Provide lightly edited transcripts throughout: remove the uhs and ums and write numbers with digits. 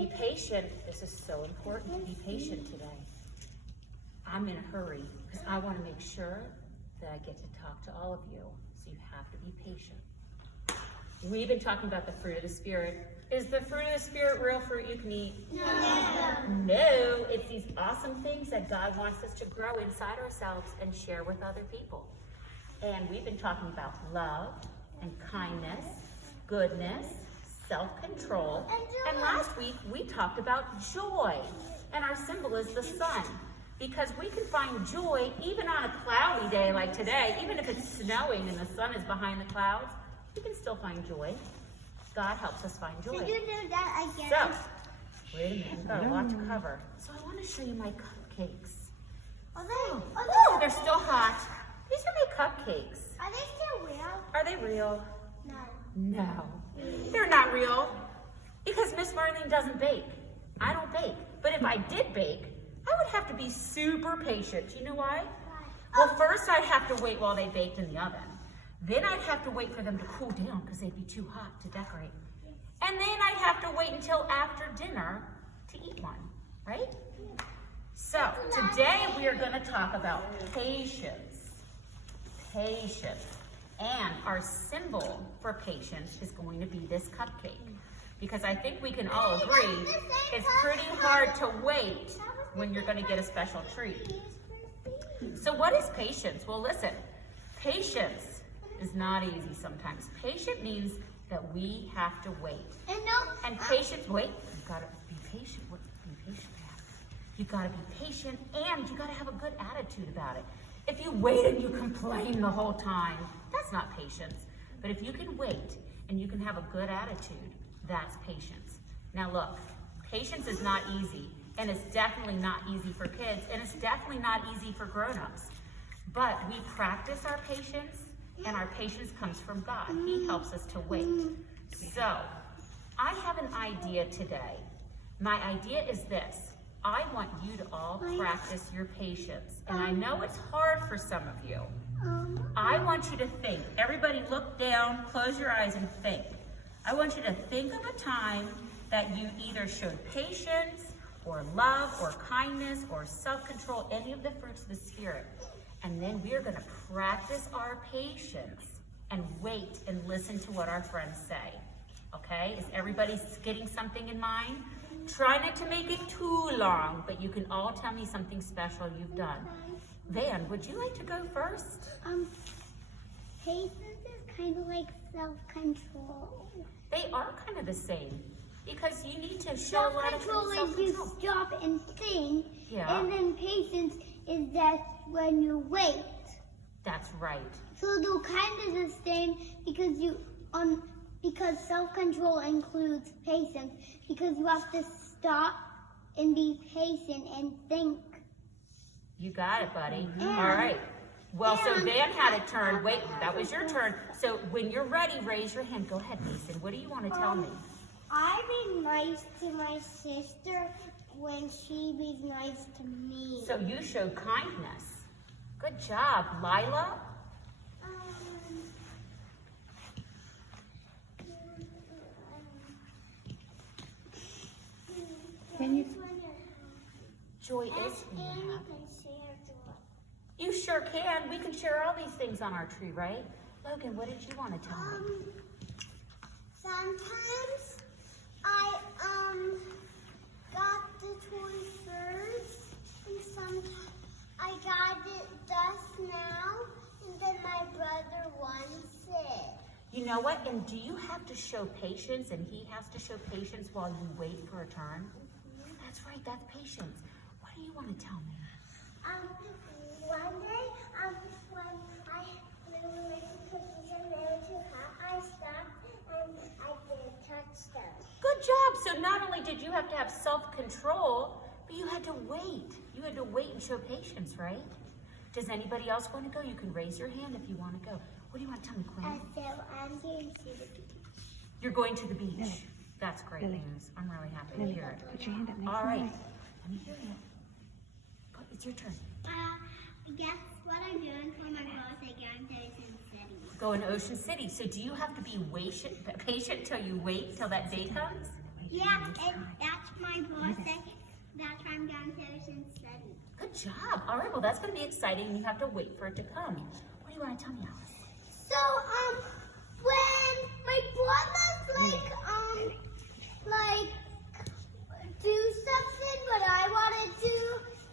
Be patient. This is so important to be patient today. I'm in a hurry because I want to make sure that I get to talk to all of you. So you have to be patient. We've been talking about the fruit of the Spirit. Is the fruit of the Spirit real fruit you can eat? No, it's these awesome things that God wants us to grow inside ourselves and share with other people. And we've been talking about love and kindness, goodness, self-control. And last week we talked about joy. And our symbol is the sun. Because we can find joy even on a cloudy day like today. Even if it's snowing and the sun is behind the clouds, we can still find joy. God helps us find joy. Did you do that again? So, wait a minute, we've got a lot to cover. So I want to show you my cupcakes. They're still hot. These are my cupcakes. Are they still real? Are they real? No. No. They're not real. Because Miss Marlene doesn't bake. I don't bake. But if I did bake, I would have to be super patient. You know why? Well, first I'd have to wait while they baked in the oven. Then I'd have to wait for them to cool down because they'd be too hot to decorate. And then I'd have to wait until after dinner to eat one, right? So today we are going to talk about patience. Patience. And our symbol for patience is going to be this cupcake. Because I think we can all agree it's pretty hard to wait when you're going to get a special treat. So what is patience? Well, listen, patience is not easy sometimes. Patient means that we have to wait. And patience, wait, you've got to be patient. What be patient at? You've got to be patient and you got to have a good attitude about it. If you wait and you complain the whole time, that's not patience. But if you can wait and you can have a good attitude, that's patience. Now look, patience is not easy, and it's definitely not easy for kids, and it's definitely not easy for grown-ups. But we practice our patience, and our patience comes from God. He helps us to wait. So, I have an idea today. My idea is this. I want you to all practice your patience, and I know it's hard for some of you. I want you to think. Everybody look down, close your eyes, and think. I want you to think of a time that you either showed patience or love or kindness or self-control, any of the fruits of the Spirit. And then we are going to practice our patience and wait and listen to what our friends say. Okay? Is everybody getting something in mind? Try not to make it too long, but you can all tell me something special you've done. Van, would you like to go first? Patience is kind of like self-control. They are kind of the same because you need to show a lot of Self-control is you stop and think, and then patience is that when you wait. That's right. So they're kind of the same because self-control includes patience because you have to stop and be patient and think. You got it, buddy. All right. Well, so Van had a turn. Wait, that was your turn. So when you're ready, raise your hand. Go ahead, Mason. What do you want to tell me? I be nice to my sister when she be nice to me. So you showed kindness. Good job. Lila? Can you? Joy is in your heart. You sure can. We can share all these things on our tree, right? Logan, what did you want to tell me? Sometimes I got the toy first, and sometimes I got it just now, and then my brother wants it. You know what? And do you have to show patience, and he has to show patience while you wait for a turn? That's right. That's patience. What do you want to tell me? One day, when we went to cookies and they were too hot, I stopped and I didn't touch them. Good job. So not only did you have to have self-control, but you had to wait. You had to wait and show patience, right? Does anybody else want to go? You can raise your hand if you want to go. What do you want to tell me, Quinn? So I'm going to the beach. You're going to the beach. Lily. That's great Lily. news. I'm really happy to Lily, hear it. put your hand up nice All and right. high. Let me hear you. Go, it's your turn. Guess what I'm doing for my birthday? Going to Ocean City. Going to Ocean City. So do you have to be patient till you wait till that day comes? Yeah, and that's my birthday. That's why I'm downstairs and studying. Good job. All right, well, that's going to be exciting. You have to wait for it to come. What do you want to tell me, Alice? So, when my brothers do something what I want to do,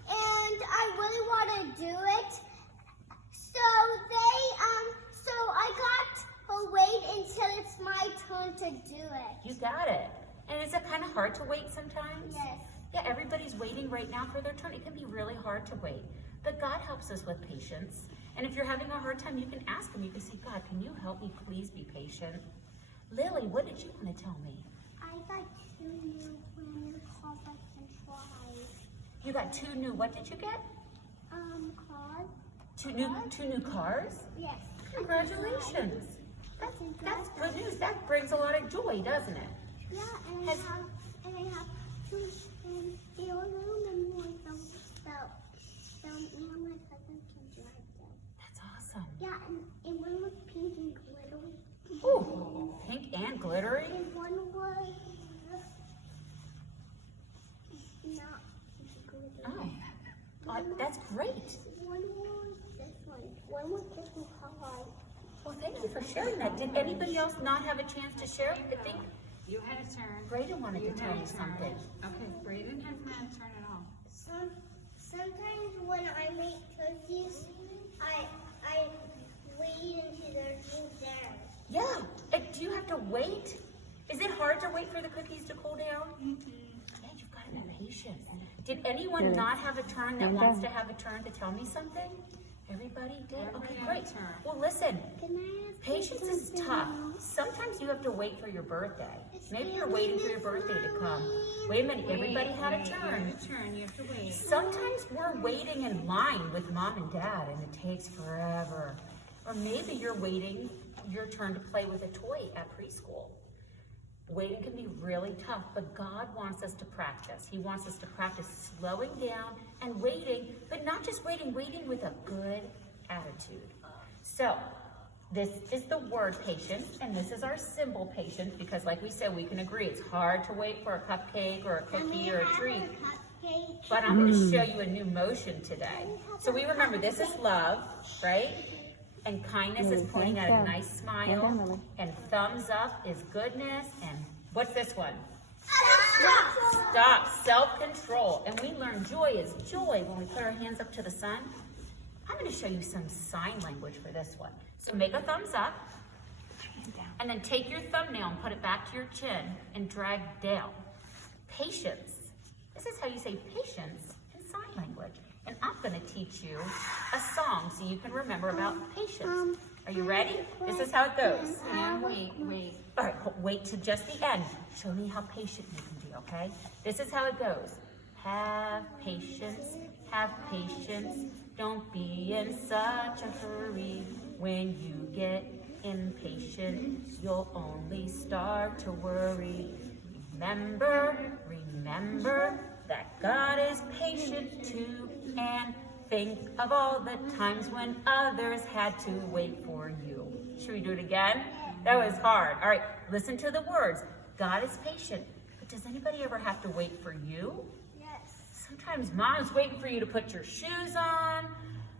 and I really want to do it, so I got to wait until it's my turn to do it. You got it. And is it kind of hard to wait sometimes? Yes. Yeah, everybody's waiting right now for their turn. It can be really hard to wait. But God helps us with patience. And if you're having a hard time, you can ask Him. You can say, God, can you help me please be patient? Lily, what did you want to tell me? I got 2 new when called I can try. You got 2 new, what did you get? Cars. 2 new cars? Yes. Congratulations. That's good news. That brings a lot of joy, doesn't it? Yeah, and I have 2 and the aluminum ones so me and my cousin can drive them. That's awesome. Yeah, and one was pink and glittery. Ooh, pink and glittery. And one was not glittery. Oh, that's great. One was this one. One was different color. Well, thank you for sharing that. Did anybody else not have a chance to share? I think You had a turn. Braden wanted You to tell had me a turn. something. Okay, Braden hasn't had a turn at all. Sometimes when I make cookies, I wait until they're there. Yeah. Do you have to wait? Is it hard to wait for the cookies to cool down? Yeah, you've got to be patient. Did anyone not have a turn that wants to have a turn to tell me something? Everybody did? Everybody Okay, had a great. turn. Well, listen. Can I ask Patience you is something tough. else? Sometimes you have to wait for your birthday. Maybe you're waiting for your birthday to come. Wait a minute, everybody had a You turn. had a turn. You have to wait. Sometimes we're waiting in line with mom and dad and it takes forever. Or maybe you're waiting your turn to play with a toy at preschool. Waiting can be really tough, but God wants us to practice. He wants us to practice slowing down and waiting, but not just waiting, waiting with a good attitude. So, this is the word patience, and this is our symbol patience, because like we said, we can agree it's hard to wait for a cupcake or a cookie or a treat. But I'm going to show you a new motion today. So we remember this is love, right? And kindness is pointing at a nice smile. And thumbs up is goodness. And what's this one? Stop, self-control. And we learn joy is joy when we put our hands up to the sun. I'm going to show you some sign language for this one. So make a thumbs up. And then take your thumbnail and put it back to your chin and drag down. Patience. This is how you say patience in sign language. And I'm going to teach you a song so you can remember about patience. Are you ready? This is how it goes. And wait. All right, wait to just the end. Show me how patient you can be, okay? This is how it goes. Have patience, don't be in such a hurry. When you get impatient, you'll only start to worry. Remember that God is patient too, and think of all the times when others had to wait for you. Should we do it again? That was hard. All right, listen to the words. God is patient, but does anybody ever have to wait for you? Yes. Sometimes mom's waiting for you to put your shoes on,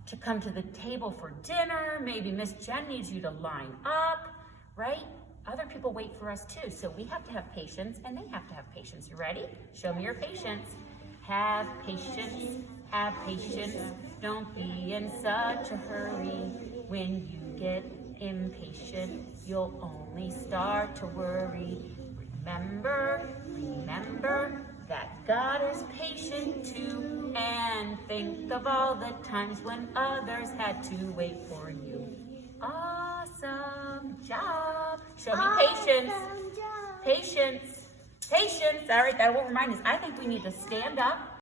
to come to the table for dinner. Maybe Miss Jen needs you to line up, right? Other people wait for us too, so we have to have patience and they have to have patience. You ready? Show me your patience. Have patience, don't be in such a hurry. When you get impatient, you'll only start to worry. Remember that God is patient too, and think of all the times when others had to wait for you. Awesome job. Show me patience. Awesome job. Patience. All right, that will remind us. I think we need to stand up